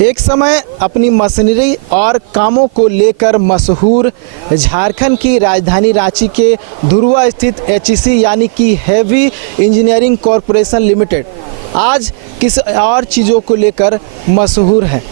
एक समय अपनी मशीनरी और कामों को लेकर मशहूर झारखंड की राजधानी रांची के धुर्वा स्थित एचईसी यानी कि हैवी इंजीनियरिंग कॉरपोरेशन लिमिटेड आज किस और चीज़ों को लेकर मशहूर है।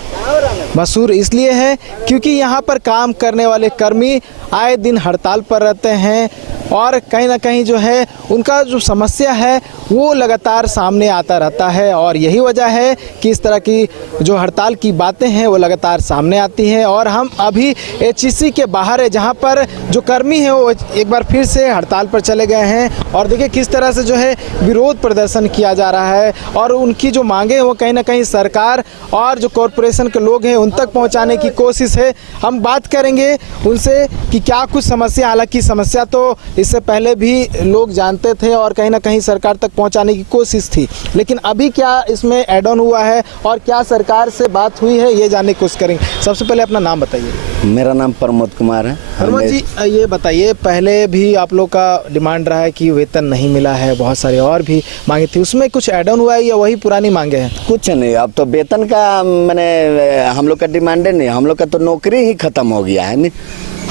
मशहूर इसलिए है क्योंकि यहाँ पर काम करने वाले कर्मी आए दिन हड़ताल पर रहते हैं और कहीं ना कहीं जो है उनका जो समस्या है वो लगातार सामने आता रहता है और यही वजह है कि इस तरह की जो हड़ताल की बातें हैं वो लगातार सामने आती हैं। और हम अभी एचईसी के बाहर है जहां पर जो कर्मी हैं वो एक बार फिर से हड़ताल पर चले गए हैं और देखिए किस तरह से जो है विरोध प्रदर्शन किया जा रहा है और उनकी जो मांगे वो कहीं ना कहीं सरकार और जो कॉरपोरेशन के लोग हैं उन तक पहुँचाने की कोशिश है। हम बात करेंगे उनसे कि क्या कुछ समस्या, हालांकि समस्या तो इससे पहले भी लोग जानते थे और कहीं ना कहीं सरकार तक पहुंचाने की कोशिश थी, लेकिन अभी क्या इसमें ऐड ऑन हुआ है और क्या सरकार से बात हुई है ये जानने की कोशिश करेंगे। सबसे पहले अपना नाम बताइए। मेरा नाम प्रमोद कुमार है। प्रमोद जी, ये बताइए, पहले भी आप लोग का डिमांड रहा है कि वेतन नहीं मिला है, बहुत सारे और भी मांगे थी, उसमें कुछ ऐड ऑन हुआ है या वही पुरानी मांगे हैं? कुछ नहीं, अब तो वेतन का मैंने हम लोग का डिमांड नहीं, हम लोग का तो नौकरी ही खत्म हो गया है। नहीं,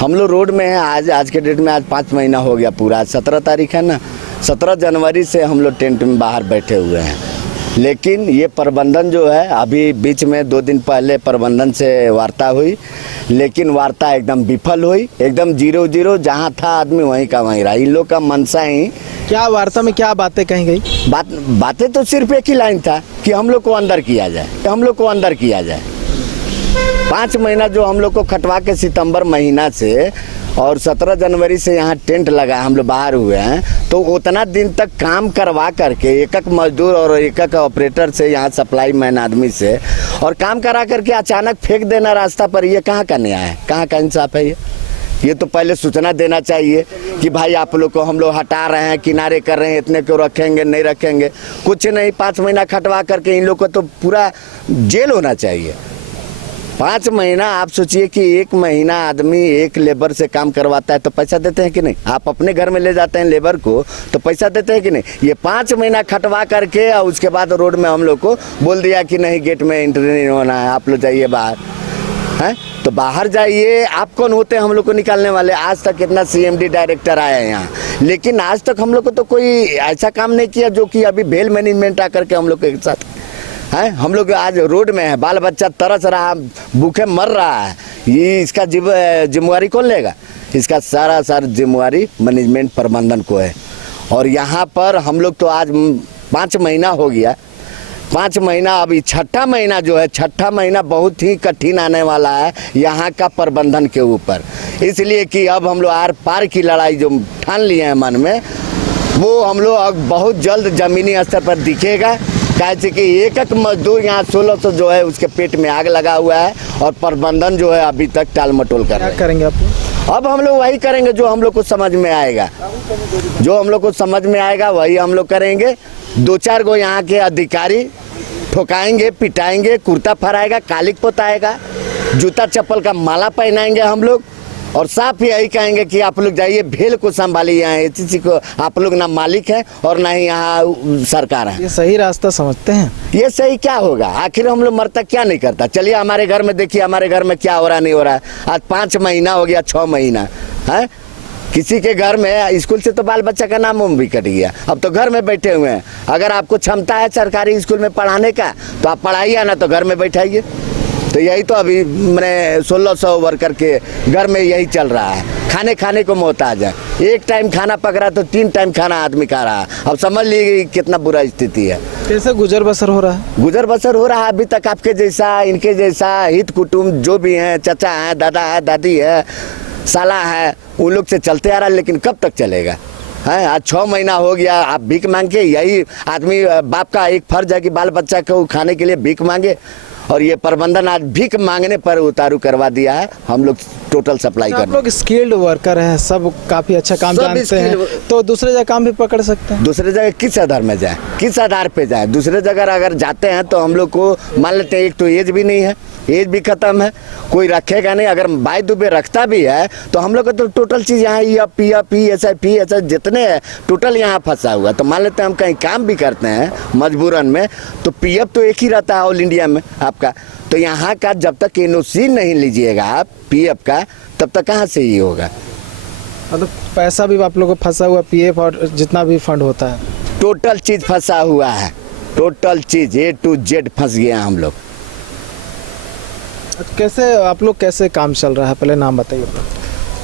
हम लोग रोड में हैं। आज के डेट में आज 5 महीना हो गया पूरा। 17 तारीख है ना, 17 जनवरी से हम लोग टेंट में बाहर बैठे हुए हैं। लेकिन ये प्रबंधन जो है, अभी बीच में 2 दिन पहले प्रबंधन से वार्ता हुई, लेकिन वार्ता एकदम विफल हुई, एकदम 0-0। जहाँ था आदमी वहीं का वहीं रहा। इन लोग का मनसा ही क्या, वार्ता में क्या बातें कही गई? बातें तो सिर्फ एक ही लाइन था कि हम लोग को अंदर किया जाए, हम लोग को अंदर किया जाए। 5 महीना जो हम लोग को खटवा के सितंबर महीना से और 17 जनवरी से यहाँ टेंट लगा, हम लोग बाहर हुए हैं, तो उतना दिन तक काम करवा करके एक मजदूर और एक ऑपरेटर से, यहाँ सप्लाई मैन आदमी से, और काम करा करके अचानक फेंक देना रास्ता पर, ये कहाँ का न्याय है, कहाँ का इंसाफ है? ये तो पहले सूचना देना चाहिए कि भाई आप लोग को हम लोग हटा रहे हैं, किनारे कर रहे हैं, इतने क्यों रखेंगे, नहीं रखेंगे। कुछ नहीं, 5 महीना खटवा करके इन लोग को तो पूरा जेल होना चाहिए। 5 महीना आप सोचिए कि 1 महीना आदमी एक लेबर से काम करवाता है तो पैसा देते हैं कि नहीं? आप अपने घर में ले जाते हैं लेबर को तो पैसा देते हैं कि नहीं? ये 5 महीना खटवा करके और उसके बाद रोड में हम लोग को बोल दिया कि नहीं, गेट में एंट्री नहीं होना है, आप लोग जाइए बाहर। हैं तो बाहर जाइए। आप कौन होते हैं हम लोग को निकालने वाले? आज तक कितना CMD डायरेक्टर आया है यहाँ, लेकिन आज तक हम लोग को तो कोई ऐसा काम नहीं किया जो कि अभी भेल मैनेजमेंट आकर के हम लोग के साथ है। हम लोग आज रोड में है, बाल बच्चा तरस रहा, भूखे मर रहा है। ये इसका जिम्मेवारी कौन लेगा? इसका सारा जिम्मेवारी मैनेजमेंट प्रबंधन को है। और यहाँ पर हम लोग तो आज 5 महीना हो गया, 5 महीना, अभी 6ठा महीना जो है, 6ठा महीना बहुत ही कठिन आने वाला है यहाँ का प्रबंधन के ऊपर। इसलिए कि अब हम लोग आर पार की लड़ाई जो ठान लिए हैं मन में, वो हम लोग बहुत जल्द ज़मीनी स्तर पर दिखेगा। कैसे कि एक मजदूर यहाँ 1600 जो है उसके पेट में आग लगा हुआ है और प्रबंधन जो है अभी तक टाल मटोल कर रहा है। करेंगे आप? अब हम लोग वही करेंगे जो हम लोग को समझ में आएगा, जो हम लोग को समझ में आएगा वही हम लोग करेंगे। 2-4 गो यहाँ के अधिकारी ठोकाएंगे, पिटाएंगे, कुर्ता फहराएगा, कालिक पोताएगा, जूता चप्पल का माला पहनाएंगे हम लोग, और साफ यही कहेंगे कि आप लोग जाइए, भेल को संभालिए। यहाँ एचईसी को आप लोग ना मालिक हैं और ना ही यहाँ सरकार है। ये सही रास्ता समझते हैं? ये सही क्या होगा? आखिर हम लोग मरता क्या नहीं करता? चलिए हमारे घर में देखिए, हमारे घर में क्या हो रहा नहीं हो रहा है। आज 5 महीना हो गया, 6 महीना है। किसी के घर में स्कूल से तो बाल बच्चा का नाम भी कट गया, अब तो घर में बैठे हुए हैं। अगर आपको क्षमता है सरकारी स्कूल में पढ़ाने का तो आप पढ़ाइए, ना तो घर में बैठाइए। तो यही तो अभी मैंने 1600 वर्कर के घर में यही चल रहा है। खाने को मोहताज है। एक टाइम खाना पक रहा तो 3 टाइम खाना आदमी खा रहा है। अब समझ लीजिए कितना बुरा स्थिति है। कैसे गुजर बसर हो रहा है? गुजर बसर हो रहा है अभी तक। आपके जैसा, इनके जैसा हित कुटुंब जो भी हैं, चाचा हैं, दादा है, दादी है, साला है, उन लोग से चलते आ रहा है। लेकिन कब तक चलेगा? है आज 6 महीना हो गया आप भीख मांग के। यही आदमी, बाप का एक फर्ज है कि बाल बच्चा को खाने के लिए भीख मांगे, और ये प्रबंधन आज भीख मांगने पर उतारू करवा दिया है। हम लोग टोटल सप्लाई कर, आप लोग स्किल्ड वर्कर हैं, सब काफी अच्छा काम जानते हैं, तो दूसरे जगह काम भी पकड़ सकते हैं। दूसरे जगह किस आधार में जाए, किस आधार पे जाए? दूसरे जगह अगर जाते हैं तो हम लोग को मान लेते हैं, एक तो एज भी नहीं है, एज भी खत्म है, कोई रखेगा नहीं। अगर भाई दुबे रखता भी है तो हम लोग का तो टोटल चीज़ यहाँ EFP जितने हैं टोटल यहाँ फंसा हुआ है। तो मान लेते हैं हम कहीं काम भी करते हैं मजबूरन में, तो PF तो एक ही रहता है ऑल इंडिया में आपका। तो यहाँ का जब तक NOC नहीं लीजिएगा आप PF का, तब तक कहाँ से ये होगा। मतलब पैसा भी आप लोगों को फंसा हुआ, PF और जितना भी फंड होता है टोटल चीज़ फंसा हुआ है, total cheese A to Z फंस गया हम लोग। कैसे आप लोग कैसे काम चल रहा है, पहले नाम बताइए।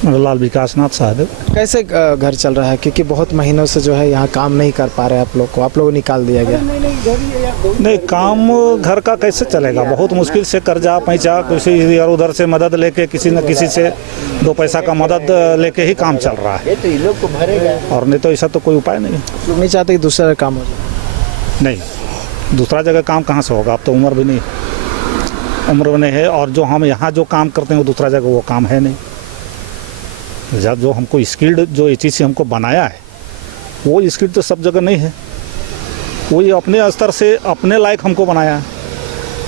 मेरा लाल विकास नाथ साहब। कैसे घर चल रहा है, क्योंकि बहुत महीनों से जो है यहाँ काम नहीं कर पा रहे आप लोग को निकाल दिया गया। नहीं, काम घर का कैसे चलेगा, बहुत मुश्किल से कर्जा पैसा किसी इधर उधर से मदद लेके, किसी न किसी से 2 पैसा का मदद लेके ही काम चल रहा है, और नहीं तो ऐसा तो कोई उपाय नहीं। लोग नहीं चाहते कि दूसरा काम हो जाए। नहीं, दूसरा जगह काम कहाँ से होगा, अब तो उम्र भी नहीं, उम्र भी नहीं है, और जो हम यहाँ जो काम करते हैं वो दूसरा जगह वो काम है नहीं। जब जो हमको स्किल्ड जो HEC हमको बनाया है वो स्किल्ड तो सब जगह नहीं है, वही अपने स्तर से अपने लायक हमको बनाया है।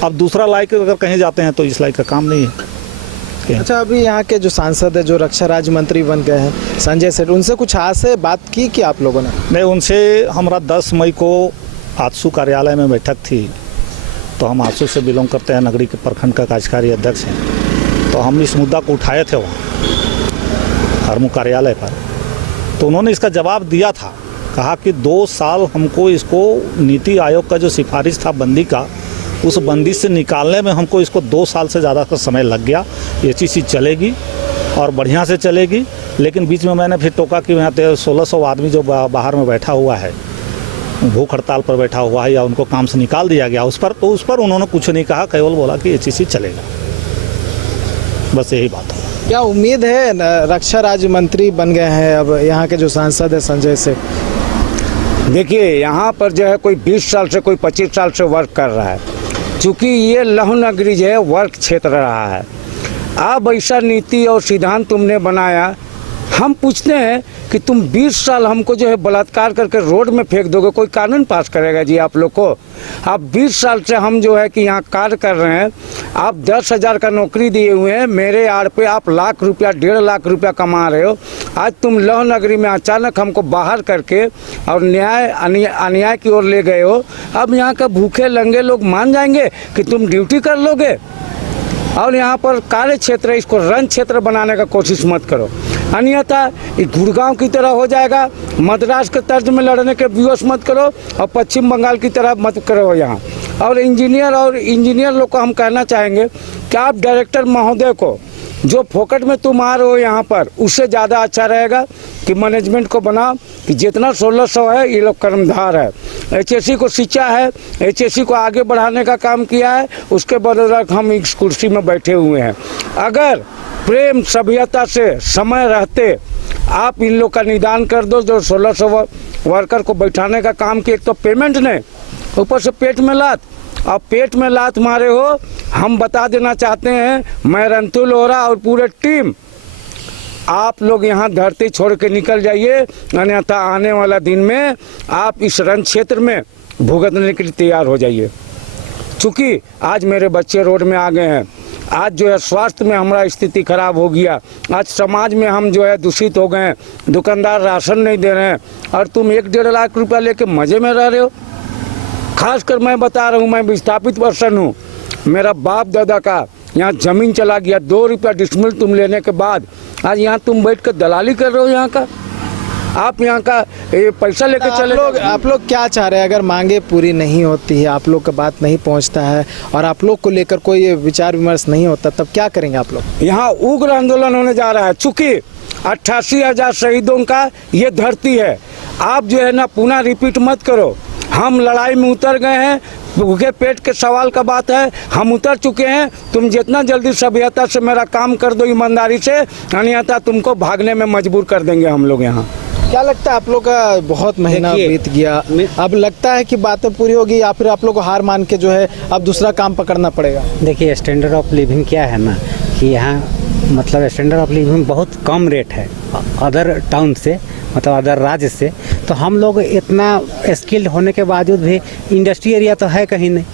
अब दूसरा लायक अगर कहीं जाते हैं तो इस लायक का काम नहीं है। अच्छा, अभी यहाँ के जो सांसद है, जो रक्षा राज्य मंत्री बन गए हैं संजय सेठ, उनसे कुछ आज से बात की कि आप लोगों ने? नहीं, उनसे हमारा 10 मई को आजसू कार्यालय में बैठक थी। तो हम आजसू से बिलोंग करते हैं, नगरी के प्रखंड का कार्यकारी अध्यक्ष हैं। तो हम इस मुद्दा को उठाए थे वहाँ हरमू कार्यालय पर। तो उन्होंने इसका जवाब दिया था, कहा कि 2 साल हमको इसको नीति आयोग का जो सिफारिश था बंदी का, उस बंदी से निकालने में हमको इसको 2 साल से ज़्यादा का समय लग गया। HEC चलेगी और बढ़िया से चलेगी, लेकिन बीच में मैंने फिर टोका कि यहाँ 1600 आदमी जो बाहर में बैठा हुआ है, भूख हड़ताल पर बैठा हुआ है, या उनको काम से निकाल दिया गया उस पर उन्होंने कुछ नहीं कहा, केवल बोला कि HEC चलेगा, बस यही बात है। क्या उम्मीद है, रक्षा राज्य मंत्री बन गए हैं अब यहाँ के जो सांसद है संजय सेठ? देखिए, यहाँ पर जो है कोई 20 साल से कोई 25 साल से वर्क कर रहा है, क्योंकि ये लहू नगरी जो है वर्क क्षेत्र रहा है। अब ऐसा नीति और सिद्धांत तुमने बनाया, हम पूछते हैं कि तुम 20 साल हमको जो है बलात्कार करके रोड में फेंक दोगे, कोई कानून पास करेगा जी आप लोग को? आप 20 साल से हम जो है कि यहाँ कार्य कर रहे हैं, आप 10,000 का नौकरी दिए हुए हैं, मेरे आड़ पे आप लाख रुपया 1.5 लाख रुपया कमा रहे हो। आज तुम लौह नगरी में अचानक हमको बाहर करके और अन्याय की ओर ले गए हो। अब यहाँ का भूखे लंगे लोग मान जाएंगे कि तुम ड्यूटी कर लोगे? और यहाँ पर कार्य क्षेत्र है, इसको रण क्षेत्र बनाने का कोशिश मत करो, अन्यथा ये गुड़गांव की तरह हो जाएगा। मद्रास के तर्ज में लड़ने के विवश मत करो और पश्चिम बंगाल की तरह मत करो यहाँ। और इंजीनियर लोग को हम कहना चाहेंगे कि आप डायरेक्टर महोदय को, जो फोकट में तुम आ रहे हो यहाँ पर, उससे ज़्यादा अच्छा रहेगा कि मैनेजमेंट को बनाओ कि जितना 1600 है ये लोग कर्मधार है। HEC को सींचा है, HEC को आगे बढ़ाने का काम किया है, उसके बदौलत हम इस कुर्सी में बैठे हुए हैं। अगर प्रेम सभ्यता से समय रहते आप इन लोग का निदान कर दो, जो 1600 वर्कर को बैठाने का काम किया। एक तो पेमेंट नहीं, ऊपर से पेट में लात, अब पेट में लात मारे हो। हम बता देना चाहते हैं, मैं रंतु लोहरा और पूरे टीम, आप लोग यहाँ धरती छोड़ के निकल जाइए, अन्यथा आने वाला दिन में आप इस रण क्षेत्र में भुगतने के लिए तैयार हो जाइए। चूँकि आज मेरे बच्चे रोड में आ गए हैं, आज जो है स्वास्थ्य में हमारा स्थिति खराब हो गया, आज समाज में हम जो है दूषित हो गए हैं, दुकानदार राशन नहीं दे रहे हैं, और तुम 1-1.5 लाख रुपया लेके मज़े में रह रहे हो। खासकर मैं बता रहा हूँ, मैं विस्थापित पर्सन हूँ, मेरा बाप दादा का यहाँ ज़मीन चला गया, 2 रुपया डिसमिल तुम लेने के बाद आज यहाँ तुम बैठ कर दलाली कर रहे हो। यहाँ का आप यहाँ का पैसा लेके चले। आप लोग क्या चाह रहे हैं? अगर मांगे पूरी नहीं होती है, आप लोग का बात नहीं पहुँचता है और आप लोग को लेकर कोई विचार विमर्श नहीं होता, तब क्या करेंगे आप लोग? यहाँ उग्र आंदोलन होने जा रहा है। चूँकि 88,000 शहीदों का ये धरती है, आप जो है ना पुनः रिपीट मत करो। हम लड़ाई में उतर गए हैं, भूखे पेट के सवाल का बात है, हम उतर चुके हैं। तुम जितना जल्दी सभ्यता से मेरा काम कर दो, ईमानदारी से, अन्यथा तुमको भागने में मजबूर कर देंगे हम लोग यहाँ। क्या लगता है आप लोग का बहुत महीना बीत गया, अब लगता है कि बातें पूरी होगी, या फिर आप लोग को हार मान के जो है अब दूसरा काम पकड़ना पड़ेगा? देखिए, स्टैंडर्ड ऑफ लिविंग क्या है ना, कि यहाँ मतलब स्टैंडर्ड ऑफ लिविंग बहुत कम रेट है अदर टाउन से, मतलब अदर राज्य से। तो हम लोग इतना स्किल्ड होने के बावजूद भी इंडस्ट्री एरिया तो है कहीं नहीं,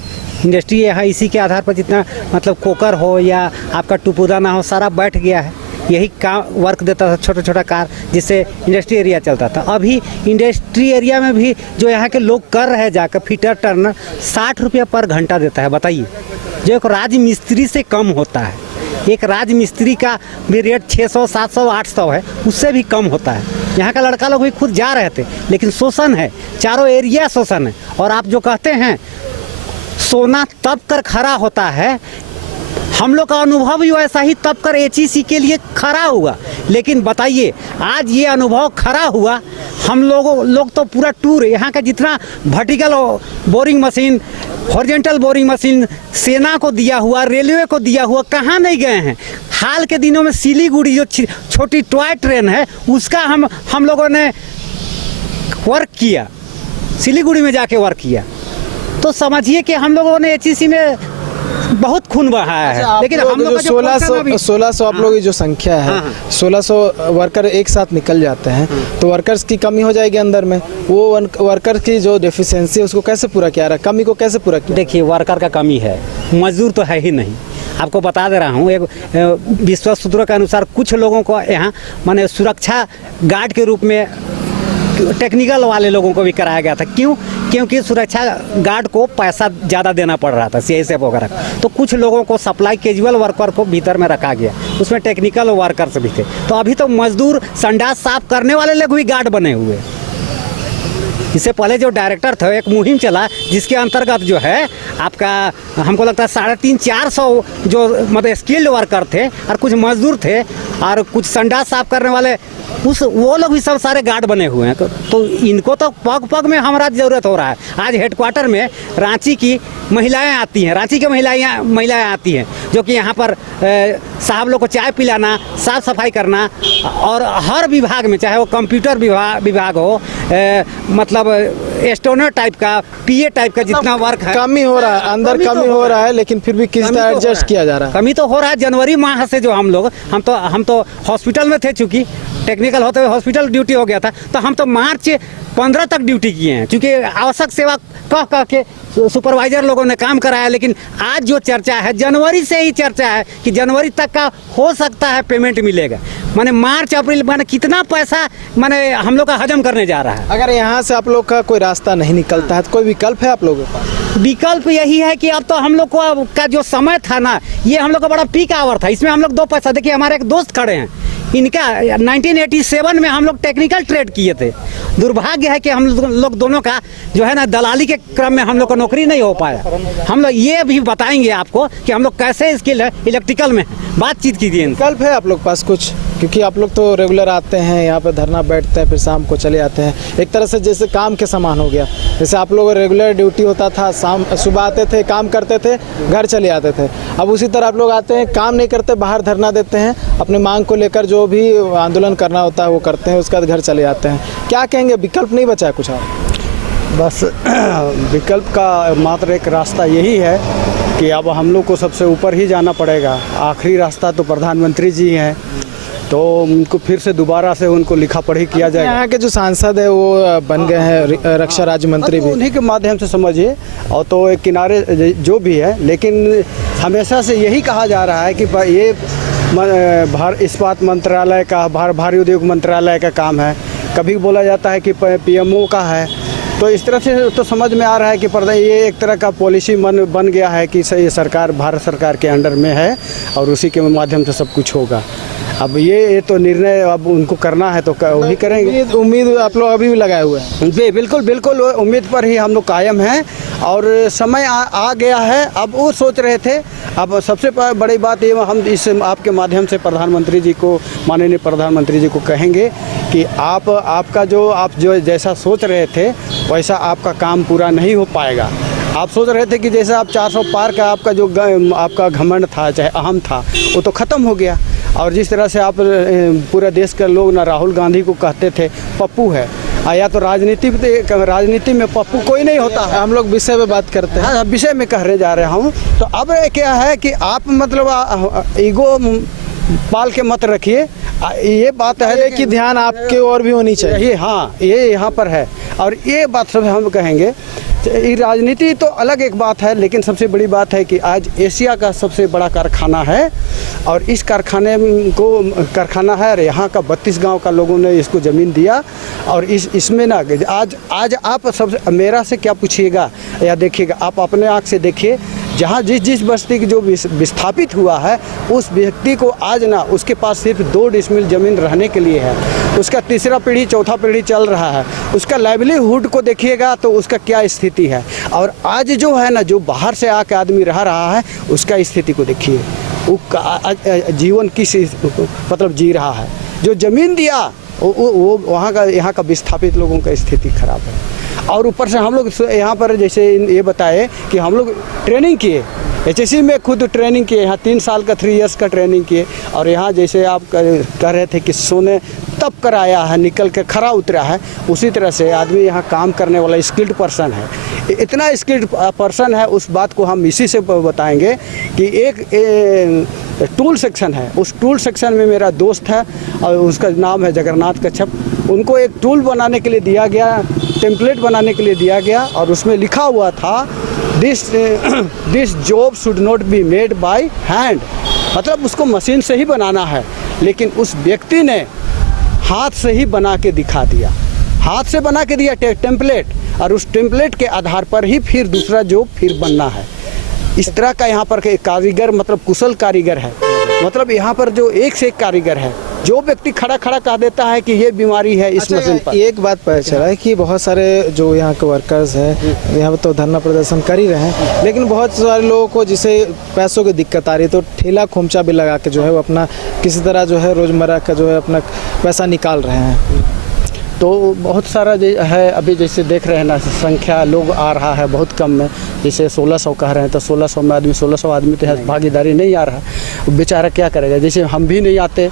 इंडस्ट्री यहाँ इसी के आधार पर जितना मतलब कोकर हो या आपका टुपुदा ना हो, सारा बैठ गया है। यही काम वर्क देता था, छोटा छोटा कार, जिससे इंडस्ट्री एरिया चलता था। अभी इंडस्ट्री एरिया में भी जो यहाँ के लोग कर रहे हैं जाकर फिटर टर्नर 60 रुपये पर घंटा देता है। बताइए, जो एक राज मिस्त्री से कम होता है। एक राज मिस्त्री का भी रेट 600, 700, 800 है, उससे भी कम होता है। यहाँ का लड़का लोग भी खुद जा रहे थे, लेकिन शोषण है, चारों एरिया शोषण है। और आप जो कहते हैं सोना तब कर खरा होता है, हम लोग का अनुभव भी वैसा ही तब कर एचईसी के लिए खरा हुआ। लेकिन बताइए, आज ये अनुभव खरा हुआ, हम लोग तो पूरा टूर यहाँ का जितना vertical boring machine, horizontal boring machine सेना को दिया हुआ, रेलवे को दिया हुआ, कहाँ नहीं गए हैं। हाल के दिनों में सिलीगुड़ी जो छोटी टॉय ट्रेन है, उसका हम लोगों ने वर्क किया, सिलीगुड़ी में जाके वर्क किया। तो समझिए कि हम लोगों ने एचईसी में बहुत खून बहाया है। लेकिन हम लोग 1600 आप लोगों की जो संख्या है, 1600 वर्कर एक साथ निकल जाते हैं, तो वर्कर्स की कमी हो जाएगी अंदर में। वो वर्कर की जो डेफिशिएंसी है उसको कैसे पूरा किया रहा, कमी को कैसे पूरा किया? देखिए, वर्कर का कमी है, मजदूर तो है ही नहीं। आपको बता दे रहा हूँ, एक विश्व सूत्रों के अनुसार कुछ लोगों को यहाँ माने सुरक्षा गार्ड के रूप में टेक्निकल वाले लोगों को भी कराया गया था। क्यों? क्योंकि सुरक्षा गार्ड को पैसा ज़्यादा देना पड़ रहा था, सीआईएसएफ वगैरह। तो कुछ लोगों को सप्लाई कैजुअल वर्कर को भीतर में रखा गया, उसमें टेक्निकल वर्कर्स भी थे। तो अभी तो मजदूर संडास साफ करने वाले लोग भी गार्ड बने हुए। इससे पहले जो डायरेक्टर था, एक मुहिम चला जिसके अंतर्गत जो है आपका हमको लगता है 350-400 जो मतलब स्किल्ड वर्कर थे और कुछ मजदूर थे और कुछ संडास साफ करने वाले, वो लोग भी सब सारे गार्ड बने हुए हैं। तो इनको तो पग पग में हमारा ज़रूरत हो रहा है। आज हेडक्वार्टर में रांची की महिलाएं आती हैं, रांची की महिलाएं आती हैं जो कि यहाँ पर साहब लोग को चाय पिलाना, साफ सफाई करना, और हर विभाग में, चाहे वो कंप्यूटर विभाग हो, मतलब स्टोनर टाइप का, पीए टाइप का जितना वर्क है, कमी हो रहा है अंदर, कमी हो रहा है, लेकिन फिर भी किस तरह एडजस्ट किया जा रहा है? कमी तो हो रहा है। जनवरी माह से जो हम तो हॉस्पिटल में थे, चूँकि टेक्निकल होते हुए हॉस्पिटल ड्यूटी हो गया था, तो हम तो मार्च 15 तक ड्यूटी किए हैं, क्योंकि आवश्यक सेवा कह के सुपरवाइजर लोगों ने काम कराया। लेकिन आज जो चर्चा है, जनवरी से ही चर्चा है कि जनवरी तक का हो सकता है पेमेंट मिलेगा। माने मार्च अप्रैल माने कितना पैसा माने हम लोग का हजम करने जा रहा है। अगर यहाँ से आप लोग का कोई रास्ता नहीं निकलता है तो कोई विकल्प है आप लोगों के पास? विकल्प यही है कि अब तो हम लोग को का जो समय था ना, ये हम लोग का बड़ा पीक आवर था। इसमें हम लोग 2 पैसा, देखिए हमारे एक दोस्त खड़े हैं, इनका 1987 में हम लोग टेक्निकल ट्रेड किए थे। दुर्भाग्य है कि हम लोग दोनों का जो है ना दलाली के क्रम में हम लोग को नौकरी नहीं हो पाया। हम लोग ये भी बताएंगे आपको कि हम लोग कैसे स्किल है इलेक्ट्रिकल में, बातचीत कीजिए। विकल्प है आप लोग पास कुछ? क्योंकि आप लोग तो रेगुलर आते हैं यहाँ पे, धरना बैठते हैं, फिर शाम को चले आते हैं। एक तरह से जैसे काम के समान हो गया। जैसे आप लोग रेगुलर ड्यूटी होता था, सुबह आते थे, काम करते थे, घर चले आते थे। अब उसी तरह आप लोग आते हैं, काम नहीं करते, बाहर धरना देते हैं, अपने मांग को लेकर जो भी आंदोलन करना होता है वो करते हैं, उसके बाद घर चले आते हैं। क्या कहेंगे, विकल्प नहीं बचा है कुछ और? बस विकल्प का मात्र एक रास्ता यही है कि अब हम लोग को सबसे ऊपर ही जाना पड़ेगा। आखिरी रास्ता तो प्रधानमंत्री जी हैं, तो उनको फिर से दोबारा से उनको लिखा पढ़ी किया जाएगा। यहाँ के जो सांसद है वो बन गए हैं रक्षा राज्य मंत्री भी, उन्हीं के माध्यम से समझिए। और तो एक किनारे जो भी है, लेकिन हमेशा से यही कहा जा रहा है कि ये इस्पात मंत्रालय का, भारी उद्योग मंत्रालय का काम है। कभी बोला जाता है कि पीएमओ का है। तो इस तरह से तो समझ में आ रहा है कि ये एक तरह का पॉलिसी बन गया है कि ये सरकार भारत सरकार के अंडर में है और उसी के माध्यम से सब कुछ होगा। अब ये तो निर्णय अब उनको करना है तो वही करेंगे। उम्मीद आप लोग अभी भी लगाए हुए हैं? जी बिल्कुल बिल्कुल, उम्मीद पर ही हम लोग कायम हैं। और समय आ गया है, अब वो सोच रहे थे। अब सबसे बड़ी बात ये, हम इस आपके माध्यम से प्रधानमंत्री जी को, माननीय प्रधानमंत्री जी को कहेंगे कि आप जो जैसा सोच रहे थे वैसा आपका काम पूरा नहीं हो पाएगा। आप सोच रहे थे कि जैसे आप 400 पार का आपका जो आपका घमंड था, चाहे अहम था, वो तो ख़त्म हो गया। और जिस तरह से आप पूरे देश के लोग ना राहुल गांधी को कहते थे पप्पू है, या तो राजनीति में पप्पू कोई नहीं होता है। हम लोग विषय में बात करते हैं। हाँ, विषय में कह रहे जा रहा हूँ। तो अब क्या है कि आप मतलब ईगो पाल के मत रखिए। ये बात है कि ध्यान आपके और भी होनी चाहिए। हाँ, ये यहाँ पर है। और ये बात सब हम कहेंगे ये राजनीति तो अलग एक बात है, लेकिन सबसे बड़ी बात है कि आज एशिया का सबसे बड़ा कारखाना है और इस कारखाना है और यहाँ का 32 गांव का लोगों ने इसको ज़मीन दिया और इसमें ना आज आप सब मेरा से क्या पूछिएगा या देखिएगा, आप अपने आँख से देखिए, जहाँ जिस बस्ती की जो विस्थापित हुआ है उस व्यक्ति को आज ना उसके पास सिर्फ 2 डिसमिल ज़मीन रहने के लिए है, उसका तीसरा पीढ़ी चौथा पीढ़ी चल रहा है, उसका लाइवलीहुड को देखिएगा तो उसका क्या स्थिति है। और आज जो है ना, जो बाहर से आके आदमी रह रहा है उसका स्थिति को देखिए, वो जीवन किस मतलब जी रहा है। जो ज़मीन दिया वो वहाँ का यहाँ का विस्थापित लोगों का स्थिति खराब है। और ऊपर से हम लोग यहाँ पर जैसे ये बताए कि हम लोग ट्रेनिंग किए, HSC में खुद ट्रेनिंग किए, यहाँ 3 साल का 3 इयर्स का ट्रेनिंग किए और यहाँ जैसे आप कह रहे थे कि सोने तब कर आया है, निकल के खरा उतरा है, उसी तरह से आदमी यहाँ काम करने वाला स्किल्ड पर्सन है। इतना स्किल्ड पर्सन है, उस बात को हम इसी से बताएंगे कि एक टूल सेक्शन है, उस टूल सेक्शन में मेरा दोस्त है और उसका नाम है जगन्नाथ कच्छप। उनको एक टूल बनाने के लिए दिया गया, टेम्पलेट बनाने के लिए दिया गया और उसमें लिखा हुआ था this job should not be made by hand, मतलब उसको मशीन से ही बनाना है, लेकिन उस व्यक्ति ने हाथ से ही बना के दिखा दिया, हाथ से बना के दिया टेम्पलेट, और उस टेम्पलेट के आधार पर ही फिर दूसरा जॉब फिर बनना है। इस तरह का यहाँ पर कारीगर मतलब कुशल कारीगर है, मतलब यहाँ पर जो एक से एक कारीगर है। जो व्यक्ति खड़ा कह देता है कि ये बीमारी है इस मशीन पर। एक बात पता चला है कि बहुत सारे जो यहाँ के वर्कर्स हैं यहाँ पर तो धरना प्रदर्शन कर ही रहे हैं, लेकिन बहुत सारे लोगों को जिसे पैसों की दिक्कत आ रही है तो ठेला खोमचा भी लगा के जो है वो अपना किसी तरह जो है रोज़मर्रा का जो है अपना पैसा निकाल रहे हैं। तो बहुत सारा है, अभी जैसे देख रहे हैं ना, संख्या लोग आ रहा है बहुत कम में, जैसे 1600 कह रहे हैं तो 1600 में आदमी 1600 आदमी तो भागीदारी नहीं आ रहा है, बेचारा क्या करेगा। जैसे हम भी नहीं आते,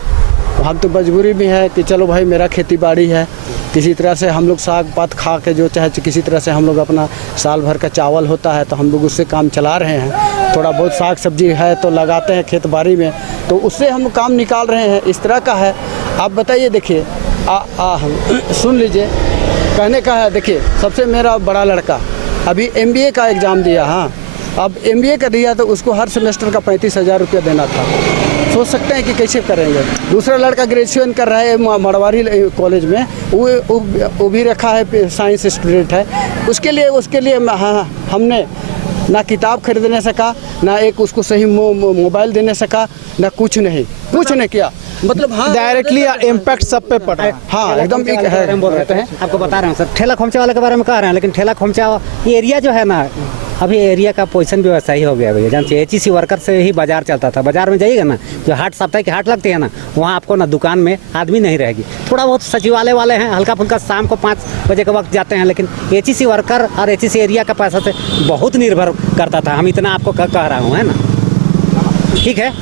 हम तो मजबूरी भी है कि चलो भाई मेरा खेती बाड़ी है, किसी तरह से हम लोग साग पात खा के जो चाहे किसी तरह से हम लोग अपना साल भर का चावल होता है तो हम लोग उससे काम चला रहे हैं। थोड़ा बहुत साग सब्जी है तो लगाते हैं खेत बाड़ी में, तो उससे हम काम निकाल रहे हैं। इस तरह का है। आप बताइए, देखिए सुन लीजिए, कहने का है, देखिए सबसे मेरा बड़ा लड़का अभी MBA का एग्ज़ाम दिया, हाँ अब MBA का दिया तो उसको हर सेमेस्टर का 35,000 रुपया देना था। सोच सकते हैं कि कैसे करेंगे। दूसरा लड़का ग्रेजुएशन कर रहा है मड़वारी कॉलेज में, वो भी रखा है, साइंस स्टूडेंट है, उसके लिए हाँ हमने ना किताब खरीदने सका, ना एक उसको सही मोबाइल देने सका, ना कुछ नहीं किया। मतलब हाँ डायरेक्टली इम्पैक्ट सब पे पड़ा। हाँ एकदम एक है, बोल रहे हैं, आपको बता रहे हैं सर, ठेला खोमचा वाले के बारे में कह रहे हैं, लेकिन ठेला खोमचा एरिया जो है ना, अभी एरिया का पोजीशन भी वैसा ही हो गया भैया। जानते HEC वर्कर से ही बाजार चलता था। बाजार में जाइएगा ना, जो हाट सप्ताह की हाट लगती है ना, वहाँ आपको ना दुकान में आदमी नहीं रहेगी। थोड़ा बहुत सचिवालय वाले हैं, हल्का फुल्का शाम को 5 बजे के वक्त जाते हैं, लेकिन HEC वर्कर और HEC एरिया का पैसा से बहुत निर्भर करता था। हम इतना आपको कह रहा हूँ, है ना, ठीक है।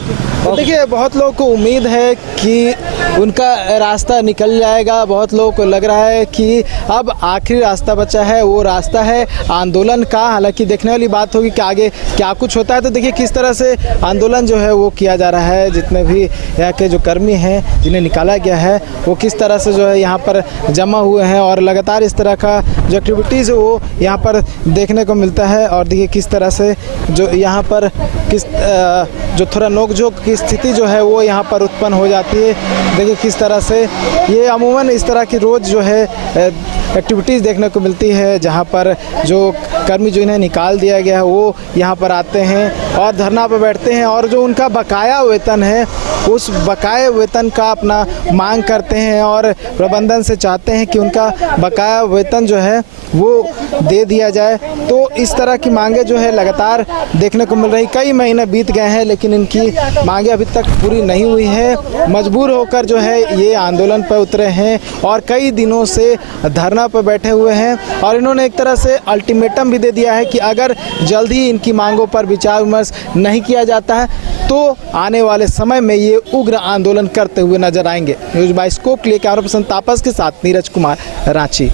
देखिए बहुत लोगों को उम्मीद है कि उनका रास्ता निकल जाएगा, बहुत लोगों को लग रहा है कि अब आखिरी रास्ता बचा है, वो रास्ता है आंदोलन का। हालांकि देखने वाली बात होगी कि आगे क्या कुछ होता है। तो देखिए किस तरह से आंदोलन जो है वो किया जा रहा है, जितने भी यहाँ के जो कर्मी हैं जिन्हें निकाला गया है वो किस तरह से जो है यहाँ पर जमा हुए हैं, और लगातार इस तरह का जो एक्टिविटीज़ वो यहाँ पर देखने को मिलता है। और देखिए किस तरह से जो यहाँ पर जो थोड़ा नोकझोंक की स्थिति जो है वो यहाँ पर उत्पन्न हो जाती है। देखिए किस तरह से ये अमूमन इस तरह की रोज़ जो है एक्टिविटीज़ देखने को मिलती है, जहाँ पर जो कर्मी जो इन्हें निकाल दिया गया है वो यहाँ पर आते हैं और धरना पर बैठते हैं, और जो उनका बकाया वेतन है उस बकाया वेतन का अपना मांग करते हैं और प्रबंधन से चाहते हैं कि उनका बकाया वेतन जो है वो दे दिया जाए। तो इस तरह की मांगे जो है लगातार देखने को मिल रही। कई महीने बीत गए हैं लेकिन इनकी मांगे अभी तक पूरी नहीं हुई है। मजबूर होकर जो है ये आंदोलन पर उतरे हैं और कई दिनों से धरना पर बैठे हुए हैं, और इन्होंने एक तरह से अल्टीमेटम भी दे दिया है कि अगर जल्द ही इनकी मांगों पर विचार विमर्श नहीं किया जाता है तो आने वाले समय में ये उग्र आंदोलन करते हुए नजर आएंगे। न्यूज़ बाइस्कोप के लिए कैमरा पर्सन तापस के साथ नीरज कुमार, रांची।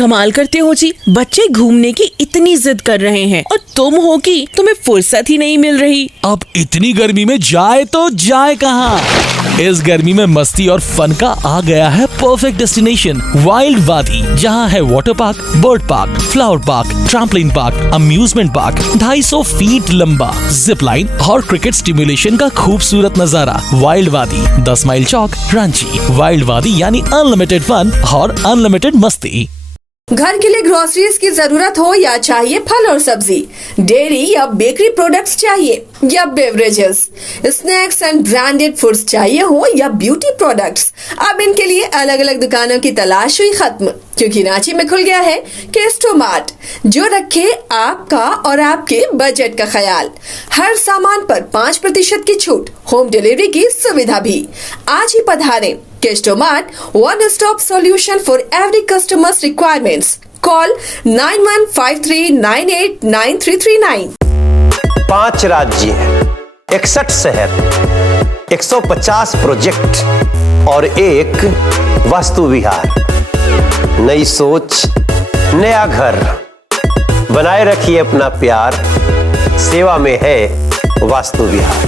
कमाल करते हो जी, बच्चे घूमने की इतनी जिद कर रहे हैं और तुम हो कि तुम्हें फुर्सत ही नहीं मिल रही। अब इतनी गर्मी में जाए तो जाए कहाँ? इस गर्मी में मस्ती और फन का आ गया है परफेक्ट डेस्टिनेशन, वाइल्ड वादी, जहाँ है water park, bird park, flower park, trampoline park, amusement park, 250 feet लंबा, जिप लाइन और क्रिकेट स्टिमुलेशन का खूबसूरत नजारा। वाइल्ड वादी, 10 माइल चौक, रांची। वाइल्ड वादी यानी अनलिमिटेड फन और अनलिमिटेड मस्ती। घर के लिए ग्रोसरीज की जरूरत हो या चाहिए फल और सब्जी, डेयरी या बेकरी प्रोडक्ट्स चाहिए या beverages, snacks and branded foods चाहिए हो या ब्यूटी प्रोडक्ट्स, अब इनके लिए अलग अलग दुकानों की तलाश हुई खत्म, क्योंकि रांची में खुल गया है केस्टो मार्ट, जो रखे आपका और आपके बजट का ख्याल। हर सामान पर 5% की छूट, होम डिलीवरी की सुविधा भी। आज ही पधारें Kesto Mart, one stop solution for every customer's requirements. Call 9153989339. 5 राज्य, 61 शहर, 150 प्रोजेक्ट और एक वास्तु विहार। नई सोच, नया घर, बनाए रखिए अपना प्यार, सेवा में है वास्तु विहार।